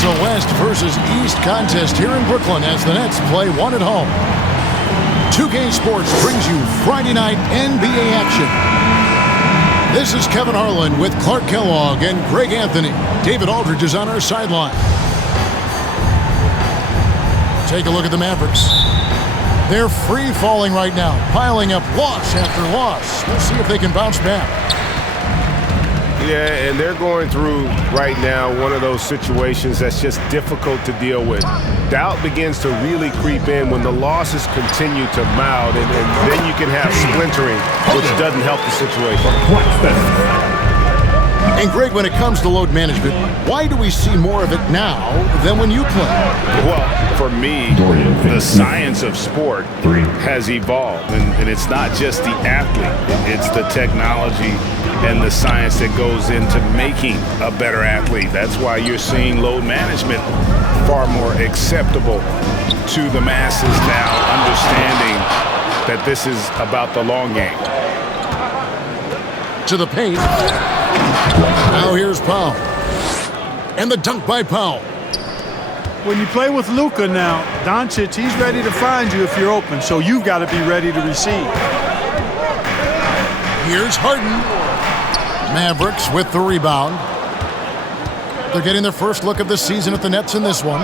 It's a West versus East contest here in Brooklyn as the Nets play one at home. 2K Sports brings you Friday night NBA action. This is Kevin Harlan with Clark Kellogg and Greg Anthony. David Aldridge is on our sideline. Take a look at the Mavericks. They're free-falling right now, piling up loss after loss. We'll see if they can bounce back. Yeah, and they're going through right now one of those situations that's just difficult to deal with. Doubt begins to really creep in when the losses continue to mount, and then you can have splintering, which doesn't help the situation. And Greg, when it comes to load management, why do we see more of it now than when you play? Well, for me, the science of sport has evolved, and it's not just the athlete. It's the technology and the science that goes into making a better athlete. That's why you're seeing load management far more acceptable to the masses now, understanding that this is about the long game. To the paint. Now here's Powell. And the dunk by Powell. When you play with Luka now, Doncic, he's ready to find you if you're open, so you've got to be ready to receive. Here's Harden. Mavericks with the rebound. They're getting their first look of the season at the Nets in this one.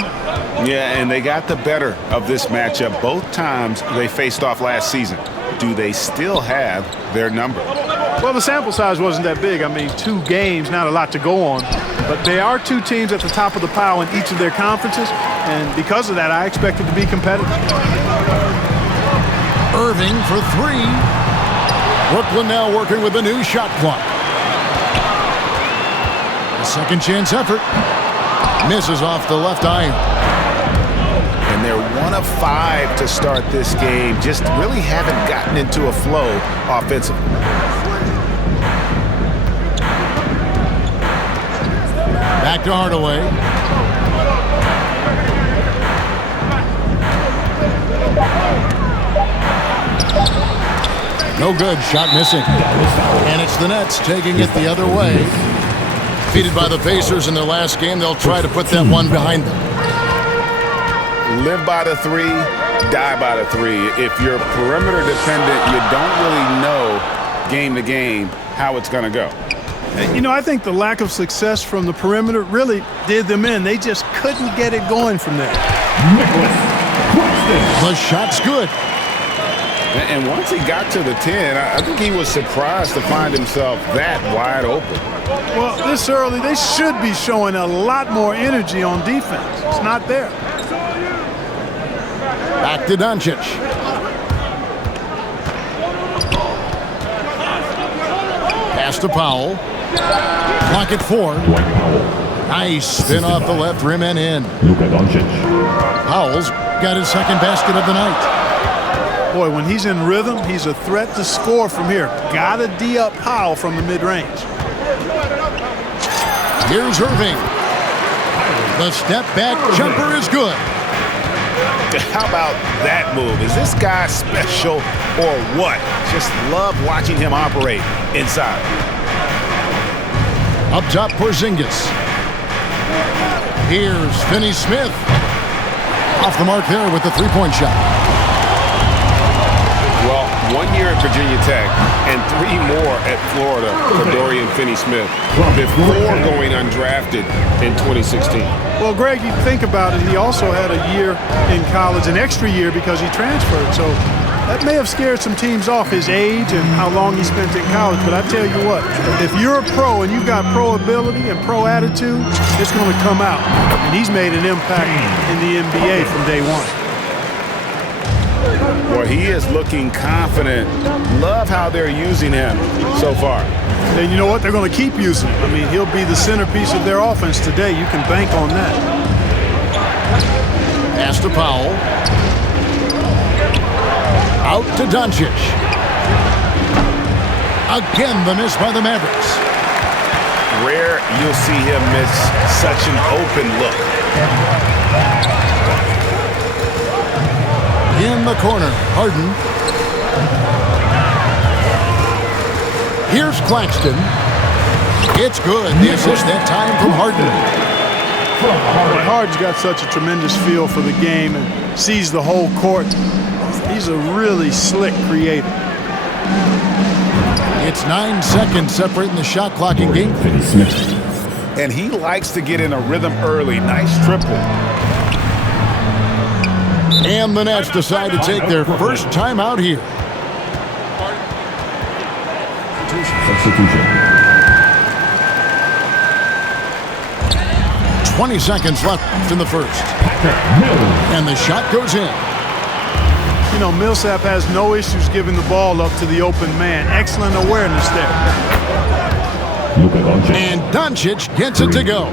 Yeah, and they got the better of this matchup both times they faced off last season. Do they still have their number? Well, the sample size wasn't that big. I mean, 2 games, not a lot to go on. But they are 2 teams at the top of the pile in each of their conferences, and because of that, I expect it to be competitive. Irving for 3. Brooklyn now working with a new shot clock. A second chance effort. Misses off the left iron. And they're 1 of 5 to start this game. Just really haven't gotten into a flow offensively. Back to Hardaway. No good. Shot missing. And it's the Nets taking it the other way. Defeated by the Pacers in their last game, they'll try to put that one behind them. Live by the 3, die by the 3. If you're perimeter dependent, you don't really know game to game how it's going to go. You know, I think the lack of success from the perimeter really did them in. They just couldn't get it going from there. The shot's good. And once he got to the 10, I think he was surprised to find himself that wide open. Well, this early, they should be showing a lot more energy on defense. It's not there. Back to Doncic. Pass to Powell. Clock at 4. Nice spin off the left rim and in. Powell's got his second basket of the night. Boy, when he's in rhythm, he's a threat to score from here. Gotta D up Powell from the mid-range. Here's Irving. The step back jumper is good. How about that move? Is this guy special or what? Just love watching him operate inside. Up top, Porzingis. Here's Finney-Smith. Off the mark there with the three-point shot. Well, 1 year at Virginia Tech and 3 more at Florida for Dorian Finney-Smith before going undrafted in 2016. Well, Greg, you think about it, he also had a year in college, an extra year because he transferred. So that may have scared some teams off, his age and how long he spent in college. But I tell you what, if you're a pro and you've got pro ability and pro attitude, it's going to come out. And he's made an impact in the NBA from day one. Boy, he is looking confident. Love how they're using him so far. And you know what? They're going to keep using him. I mean, he'll be the centerpiece of their offense today. You can bank on that. Pass to Powell. Out to Doncic. Again, the miss by the Mavericks. Rare you'll see him miss such an open look. In the corner, Harden. Here's Claxton. It's good. The assist that time from Harden. Harden's got such a tremendous feel for the game and sees the whole court. He's a really slick creator. It's 9 seconds separating the shot clock in game. And he likes to get in a rhythm early. Nice triple. And the Nets decide to take their first time out here. Substitution. 20 seconds left in the first. And the shot goes in. You know, Millsap has no issues giving the ball up to the open man. Excellent awareness there. And Doncic gets it to go.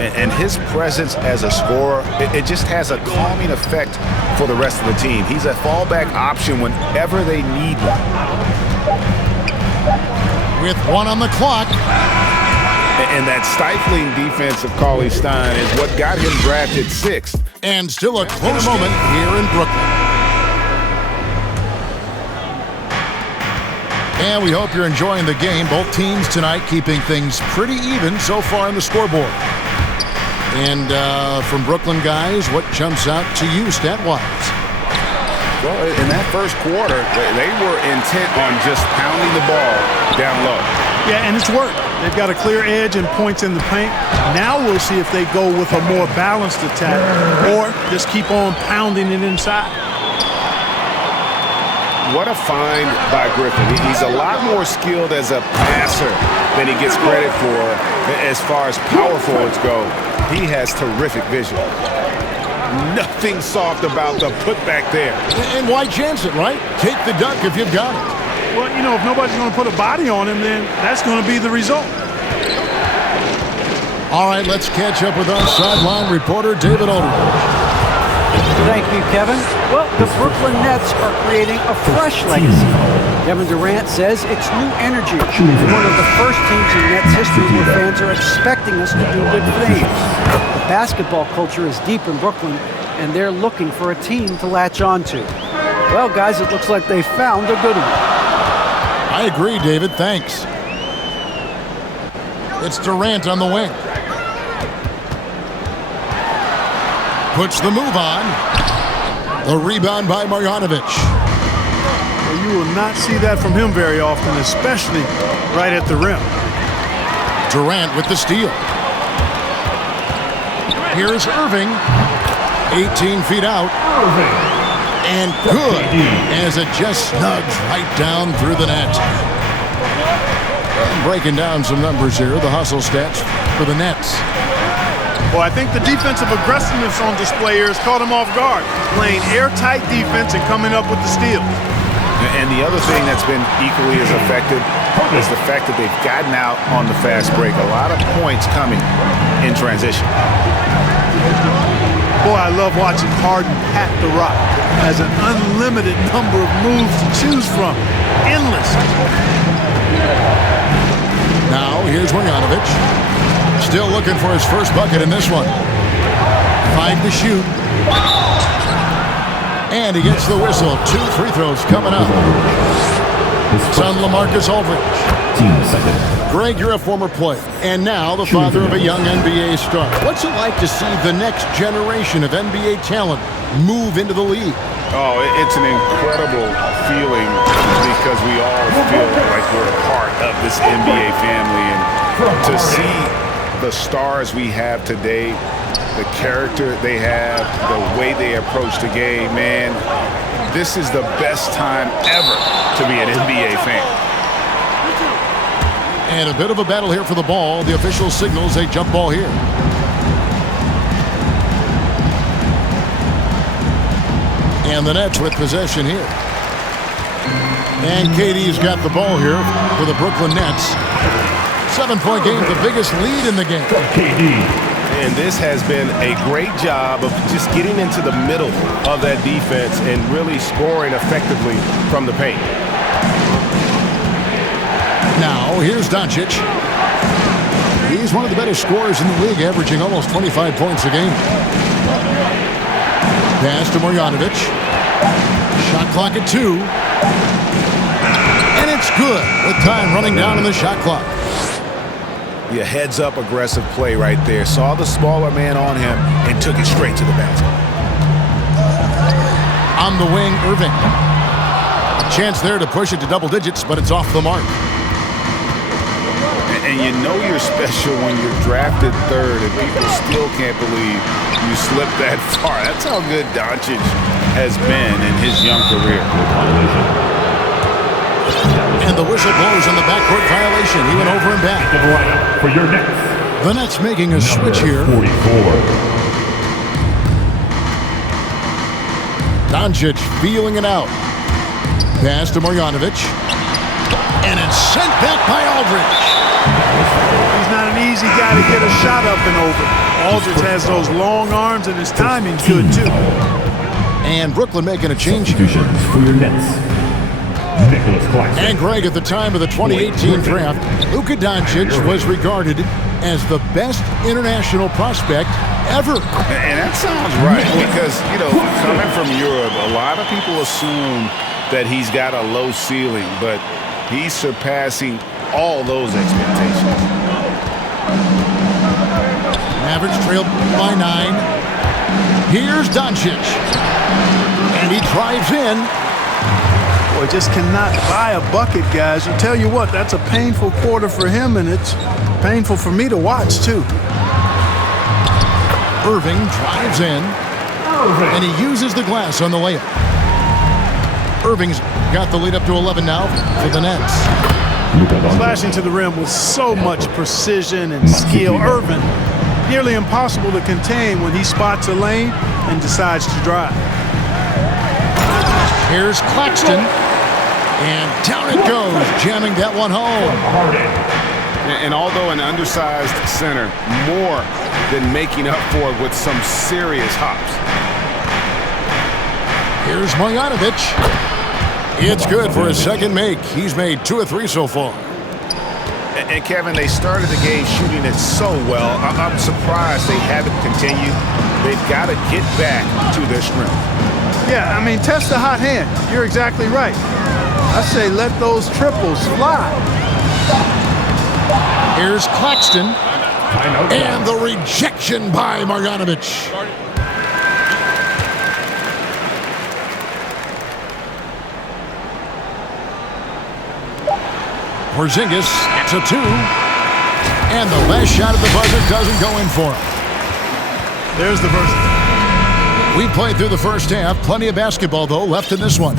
And his presence as a scorer, it just has a calming effect for the rest of the team. He's a fallback option whenever they need one. With 1 on the clock. And that stifling defense of Cauley-Stein is what got him drafted 6th. And still a close moment here in Brooklyn. And we hope you're enjoying the game. Both teams tonight keeping things pretty even so far on the scoreboard. And from Brooklyn guys, what jumps out to you stat-wise? Well, in that first quarter, they were intent on just pounding the ball down low. Yeah, and it's worked. They've got a clear edge and points in the paint. Now we'll see if they go with a more balanced attack or just keep on pounding it inside. What a find by Griffin. He's a lot more skilled as a passer than he gets credit for as far as power forwards go. He has terrific vision. Nothing soft about the putback there. And why chance it, right? Take the dunk if you've got it. Well, you know, if nobody's going to put a body on him, then that's going to be the result. All right, let's catch up with our sideline reporter, David Aldridge. Thank you, Kevin. Well, the Brooklyn Nets are creating a fresh legacy. Kevin Durant says it's new energy. We're one of the first teams in Nets history where fans are expecting us to do good things. The basketball culture is deep in Brooklyn, and they're looking for a team to latch on to. Well, guys, it looks like they found a good one. I agree, David. Thanks. It's Durant on the wing. Puts the move on. The rebound by Marjanovic. Well, you will not see that from him very often, especially right at the rim. Durant with the steal. Here's Irving. 18 feet out. And good, as it just snugs right down through the net. Breaking down some numbers here, the hustle stats for the Nets. Well, I think the defensive aggressiveness on display here has caught him off guard, playing airtight defense and coming up with the steal. And the other thing that's been equally as effective is the fact that they've gotten out on the fast break. A lot of points coming in transition. Boy, I love watching Harden pat the rock. Has an unlimited number of moves to choose from. Endless. Now, here's Marjanovic. Still looking for his first bucket in this one. 5 to shoot. And he gets the whistle. 2 free throws coming up. It's on LaMarcus Aldridge. Greg, you're a former player, and now the father of a young NBA star. What's it like to see the next generation of NBA talent move into the league? Oh, it's an incredible feeling because we all feel like we're a part of this NBA family. And to see the stars we have today, the character they have, the way they approach the game, man, this is the best time ever to be an NBA fan. And a bit of a battle here for the ball. The official signals a jump ball here. And the Nets with possession here. And KD's got the ball here for the Brooklyn Nets. 7-point game, the biggest lead in the game. And this has been a great job of just getting into the middle of that defense and really scoring effectively from the paint. Now, here's Doncic. He's one of the better scorers in the league, averaging almost 25 points a game. Pass to Marjanovic. Shot clock at 2. And it's good with time running down on the shot clock. a heads-up aggressive play right there. Saw the smaller man on him and took it straight to the basket. On the wing, Irving. A chance there to push it to double digits, but it's off the mark. And you know you're special when you're drafted third and people still can't believe you slipped that far. That's how good Doncic has been in his young career. And the whistle blows on the backcourt violation. He went over and back. For your Nets. The Nets making a switch here. 44. Doncic feeling it out. Pass to Marjanovic. And it's sent back by Aldridge. He's not an easy guy to get a shot up and over. Aldridge has those long arms, and his timing's good, too. And Brooklyn making a change. Substitutions for your Nets. Nicholas Claxton. And Greg, at the time of the 2018 draft, Luka Doncic was regarded as the best international prospect ever. And that sounds right because, you know, coming from Europe, a lot of people assume that he's got a low ceiling, but he's surpassing all those expectations. Mavericks trailed by 9. Here's Doncic. And he drives in. Boy, just cannot buy a bucket, guys. I'll tell you what, that's a painful quarter for him, and it's painful for me to watch, too. Irving drives in. And he uses the glass on the layup. Irving's got the lead up to 11 now for the Nets. Slashing to the rim with so much precision and skill. Irving, nearly impossible to contain when he spots a lane and decides to drive. Here's Claxton. And down it goes, jamming that one home. And although an undersized center, more than making up for it with some serious hops. Here's Marjanovic. It's good for his second make. He's made 2 of 3 so far. And Kevin, they started the game shooting it so well. I'm surprised they haven't continued. They've got to get back to their strength. Yeah, I mean, test the hot hand. You're exactly right. I say let those triples fly. Here's Claxton. And the rejection by Marjanovic. Porzingis to 2. And the last shot at the buzzer doesn't go in for him. There's the first. We played through the first half. Plenty of basketball, though, left in this one.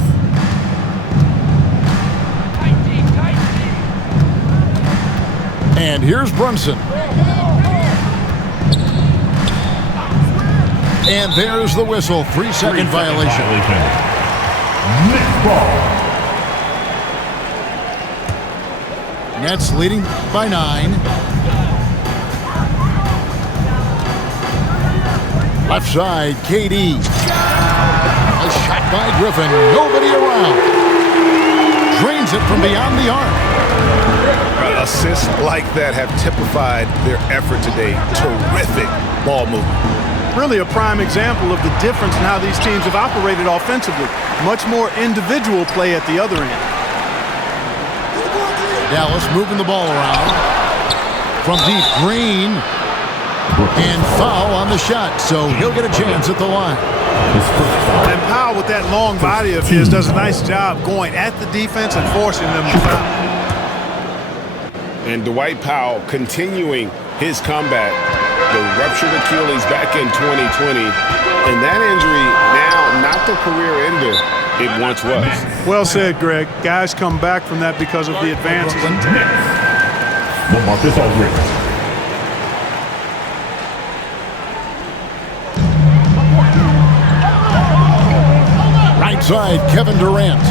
And here's Brunson. And there's the whistle. 3-second violation. Next ball. Nets leading by 9. Left side, KD. A shot by Griffin. Nobody around. Drains it from beyond the arc. Assists like that have typified their effort today. Terrific ball movement. Really a prime example of the difference in how these teams have operated offensively. Much more individual play at the other end. Dallas moving the ball around. From deep, Green. And foul on the shot, so he'll get a chance at the line. And Powell, with that long body of his, does a nice job going at the defense and forcing them to foul. And Dwight Powell continuing his comeback. The ruptured Achilles back in 2020. And that injury now not the career ender it once was. Well said, Greg. Guys come back from that because of the advances in LaMarcus Aldridge. Right side, Kevin Durant.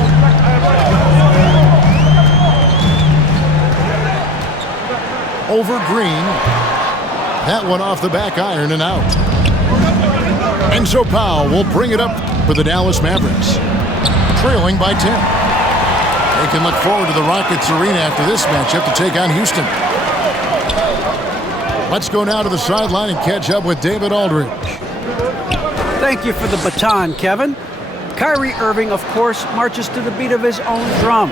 Over Green. That one off the back iron and out. And so Powell will bring it up for the Dallas Mavericks. Trailing by 10. They can look forward to the Rockets Arena after this matchup to take on Houston. Let's go now to the sideline and catch up with David Aldridge. Thank you for the baton, Kevin. Kyrie Irving, of course, marches to the beat of his own drum.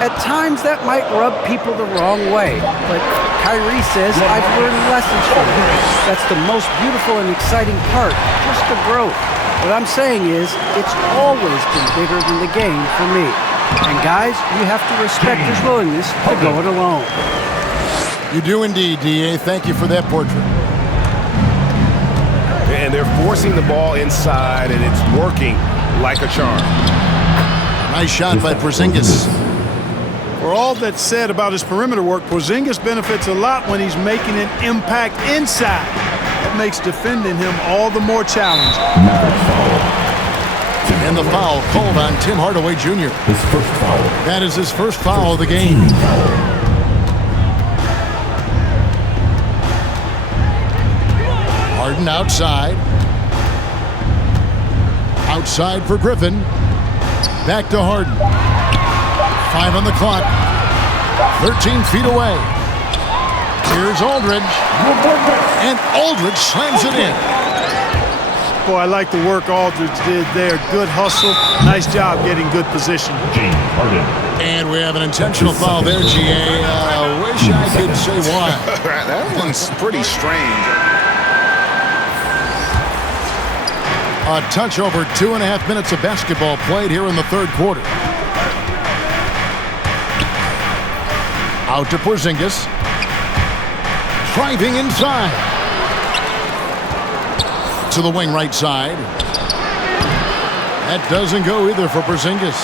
At times, that might rub people the wrong way, but Kyrie says, I've learned lessons from him. That's the most beautiful and exciting part, just the growth. What I'm saying is, it's always been bigger than the game for me. And guys, you have to respect his willingness to go it alone. You do indeed, D.A. Thank you for that portrait. And they're forcing the ball inside, and it's working like a charm. Nice shot by Porzingis. For all that's said about his perimeter work, Porzingis benefits a lot when he's making an impact inside. That makes defending him all the more challenging. And the foul called on Tim Hardaway Jr. His first foul. That is his first foul of the game. Harden outside. Outside for Griffin. Back to Harden. 5 on the clock. 13 feet away. Here's Aldridge. And Aldridge slams it in. Boy, I like the work Aldridge did there. Good hustle. Nice job getting good position. James Harden. And we have an intentional foul there, G.A. Wish I could say why. That one's pretty strange. A touch over 2.5 minutes of basketball played here in the third quarter. Out to Porzingis. Driving inside. To the wing right side. That doesn't go either for Porzingis.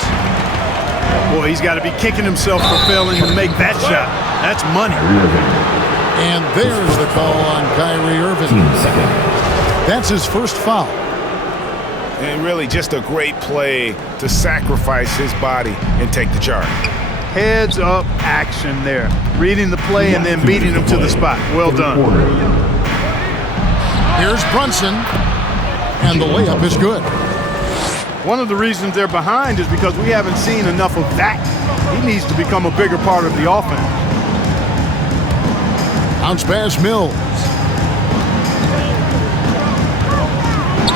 Boy, he's got to be kicking himself for failing to make that shot. That's money. And there's the call on Kyrie Irving. That's his first foul. And really just a great play to sacrifice his body and take the charge. Heads up action there. Reading the play and then beating him to the spot. Well done. Here's Brunson. And the layup is good. One of the reasons they're behind is because we haven't seen enough of that. He needs to become a bigger part of the offense. Bounce pass Mills.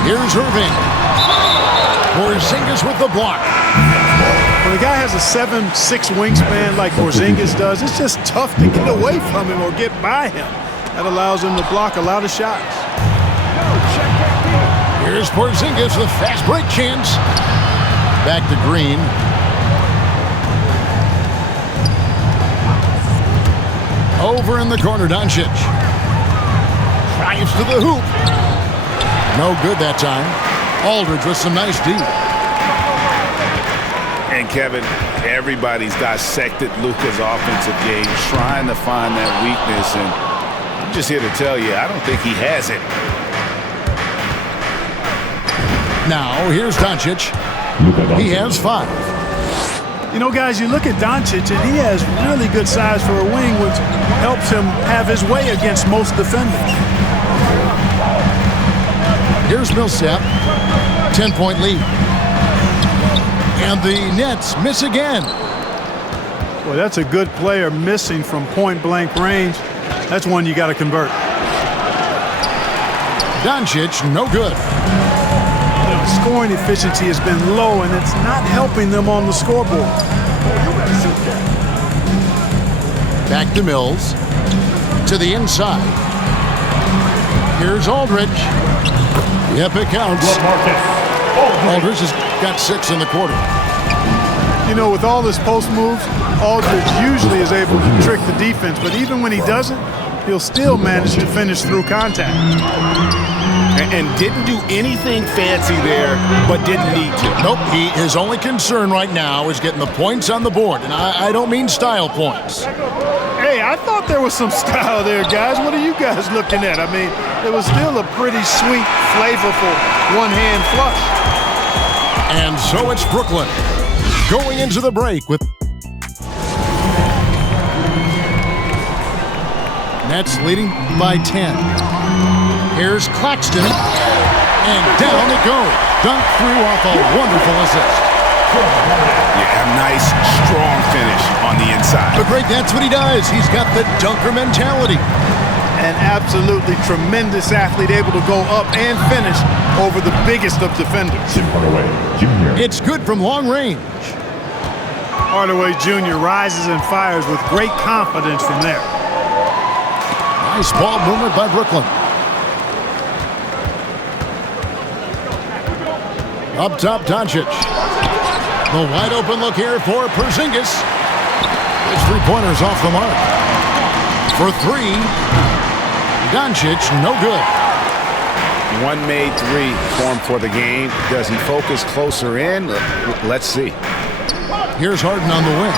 Here's Irving. Porzingis with the block. When a guy has a 7'6" wingspan like Porzingis does, it's just tough to get away from him or get by him. That allows him to block a lot of shots. Here's Porzingis with fast break chance. Back to Green. Over in the corner, Doncic. Drives to the hoop. No good that time. Aldridge with some nice D. And Kevin, everybody's dissected Luka's offensive game, trying to find that weakness. And I'm just here to tell you, I don't think he has it. Now, here's Doncic. He has 5. You know, guys, you look at Doncic, and he has really good size for a wing, which helps him have his way against most defenders. Here's Millsap. 10-point lead. And the Nets miss again. Boy, that's a good player missing from point-blank range. That's one you got to convert. Doncic, no good. You know, scoring efficiency has been low, and it's not helping them on the scoreboard. Back to Mills. To the inside. Here's Aldridge. Yep, it counts. Aldridge has got 6 in the quarter. You know, with all his post moves, Aldridge usually is able to trick the defense, but even when he doesn't, he'll still manage to finish through contact. And didn't do anything fancy there, but didn't need to. Nope, his only concern right now is getting the points on the board, and I don't mean style points. Hey, I thought there was some style there, guys. What are you guys looking at? I mean, it was still a pretty sweet, flavorful one-hand flush. And so it's Brooklyn going into the break with Nets leading by 10. Here's Claxton, and down it goes. Dunk through off a wonderful assist. Yeah, nice, strong finish on the inside. But great, that's what he does. He's got the dunker mentality. An absolutely tremendous athlete, able to go up and finish over the biggest of defenders. Tim Hardaway Jr. It's good from long range. Hardaway Jr. rises and fires with great confidence from there. Nice ball movement by Brooklyn. Up top, Doncic. The wide open look here for Porzingis. His three-pointer's off the mark. For three, Doncic, no good. One made three formed for the game. Does he focus closer in? Let's see. Here's Harden on the wing.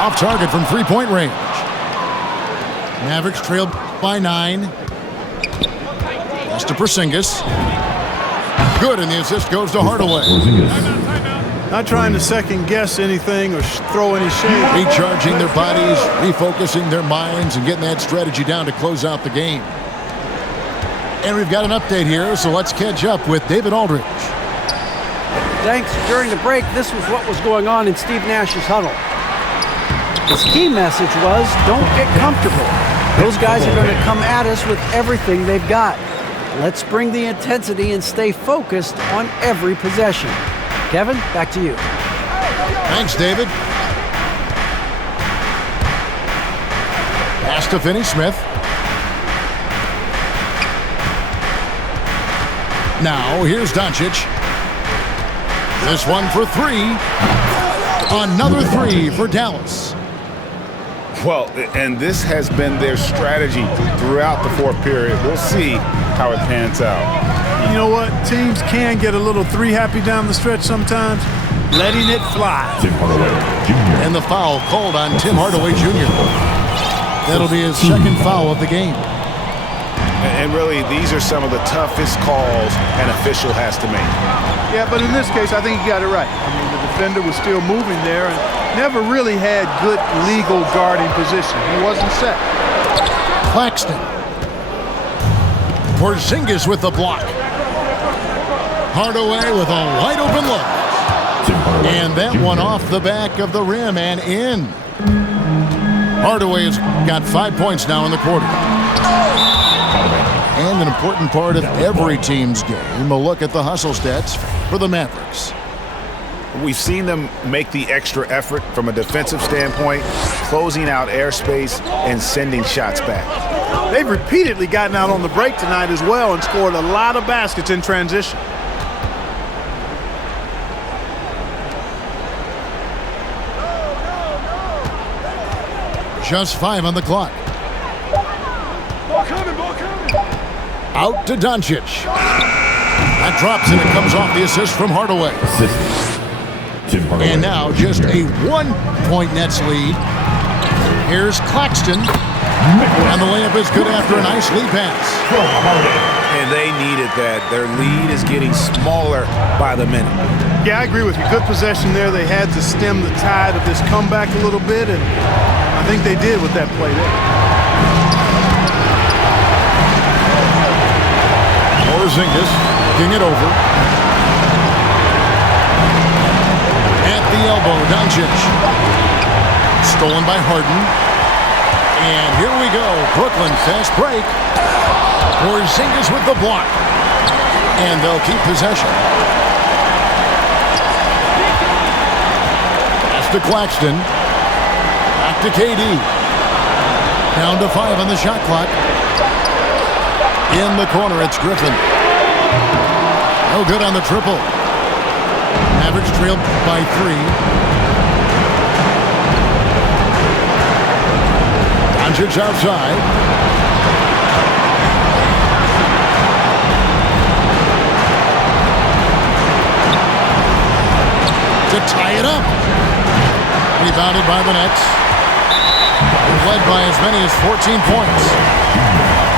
Off target from three-point range. Mavericks trail by 9. Pass to Porzingis. Good, and the assist goes to Hardaway. Not trying to second-guess anything or throw any shade. Recharging their bodies, refocusing their minds, and getting that strategy down to close out the game. And we've got an update here, so let's catch up with David Aldridge. Thanks. During the break, this was what was going on in Steve Nash's huddle. His key message was, don't get comfortable. Those guys are going to come at us with everything they've got. Let's bring the intensity and stay focused on every possession. Kevin, back to you. Thanks, David. Pass to Finney-Smith. Now, here's Doncic. This one for three. Another three for Dallas. Well, and this has been their strategy throughout the fourth period. We'll see how it pans out. You know what? Teams can get a little three-happy down the stretch sometimes. Letting it fly. Tim Hardaway Jr. And the foul called on Tim Hardaway Jr. That'll be his second foul of the game. And really, these are some of the toughest calls an official has to make. Yeah, but in this case, I think he got it right. I mean, the defender was still moving there and never really had good legal guarding position. He wasn't set. Claxton. Porzingis with the block. Hardaway with a wide open look. And that one off the back of the rim and in. Hardaway has got 5 points now in the quarter. And an important part of every team's game, a look at the hustle stats for the Mavericks. We've seen them make the extra effort from a defensive standpoint, closing out airspace and sending shots back. They've repeatedly gotten out on the break tonight as well and scored a lot of baskets in transition. Just 5 on the clock. Out to Doncic. That drops and it comes off the assist from Hardaway. And now just a 1-point Nets lead. Here's Claxton. And the layup is good after a nice lead pass. And they needed that. Their lead is getting smaller by the minute. Yeah, I agree with you. Good possession there. They had to stem the tide of this comeback a little bit, and I think they did with that play there. Porzingis getting it over. At the elbow, Doncic. Stolen by Harden. And here we go. Brooklyn fast break. Porzingis with the block. And they'll keep possession. Pass to Claxton. Back to KD. Down to 5 on the shot clock. In the corner, it's Griffin. No good on the triple. Mavericks trailed by 3. Doncic outside. To tie it up. Rebounded by the Nets. Led by as many as 14 points.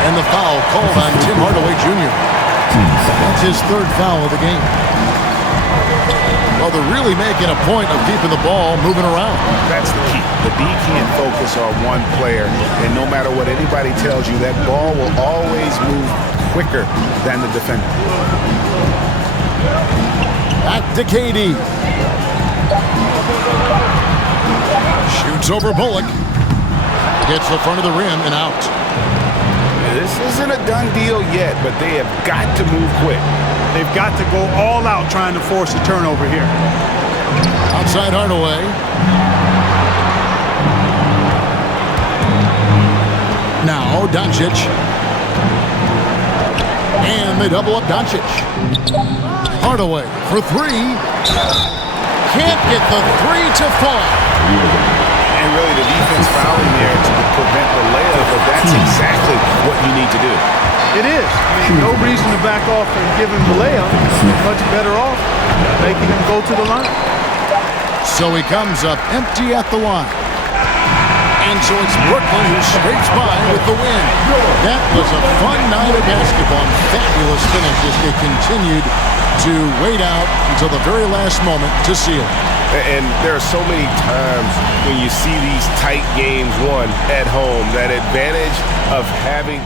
And the foul called on Tim Hardaway Jr. That's his 3rd foul of the game. Well, they're really making a point of keeping the ball moving around. That's the key. The D can't focus on one player, and no matter what anybody tells you, that ball will always move quicker than the defender. Back to KD. Shoots over Bullock. Hits the front of the rim and out. This isn't a done deal yet, but they have got to move quick. They've got to go all out trying to force a turnover here. Outside Hardaway. Now Doncic. And they double up Doncic. Hardaway for three. Can't get the three to fall. And really the defense fouling there to prevent the layup, but that's exactly what you need to do. It is. I mean, no reason to back off and give him the layup. Much better off making him go to the line. So he comes up empty at the line. And so it's Brooklyn who scrapes by with the win. That was a fun night of basketball and fabulous finish as they continued to wait out until the very last moment to seal it. And there are so many times when you see these tight games won at home, that advantage of having